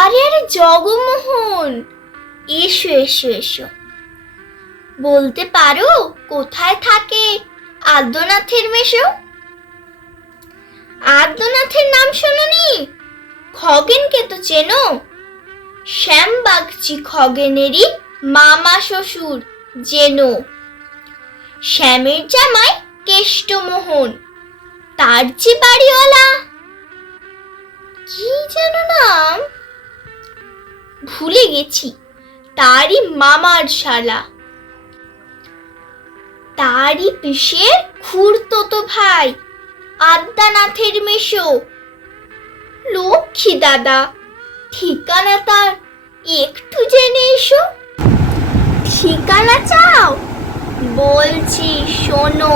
আরে আরে জগমোহন, এসো এসো এসো। বলতে পারো কোথায় থাকে আদ্যনাথের মেশো? আদ্যনাথের নাম শোনোনি? খগেনকে তো চেনো? শ্যামবাগচি খগেনেরই মামা শ্বশুর জেনো। শ্যামের জামাই কেষ্টমোহন, তার যে বাড়িওয়ালা কি যেন নাম, ভুলে গেছি। তারই মামার শালা, তারই পিসের খুড়তুতো ভাই আদ্যানাথের মেশো লক্ষ্মী দাদা। ঠিকানা তার একটু জেনে এসো। ঠিকানা চাও? বলছি শোনো।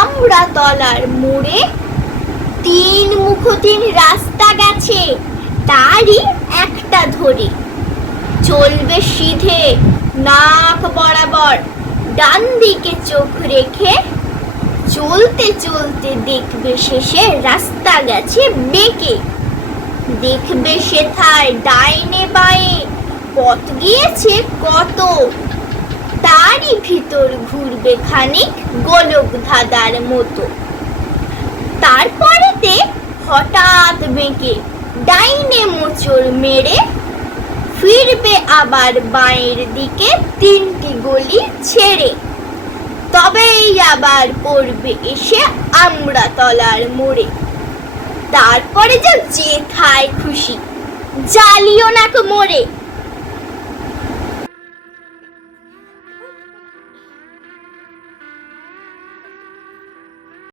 আমড়াতলার মোড়ে 3 মুখোতিন রাস্তা গেছে, তারই একটা ধরে চলবে সিধে নাক বরাবর, ডান দিকে চোখ রেখে চলতে চলতে দেখবে শেষে রাস্তা গেছে বেঁকে। দেখবে সেথায় ডাইনে বাঁয়ে পথ গিয়েছে কত, তারই ভিতর ঘুরবে খানিক গোলক ধাঁধার মতো। তারপরেতে হঠাৎ বেঁকে ডাইনে মোচড় মেরে ফিরবে আবার বাঁয়ের দিকে 3টি গলি ছেড়ে, তবেই আবার পড়বে এসে আমড়াতলার মোড়ে। তারপরে যা যেথায় খুশি, জ্বালিও না তো মোড়ে।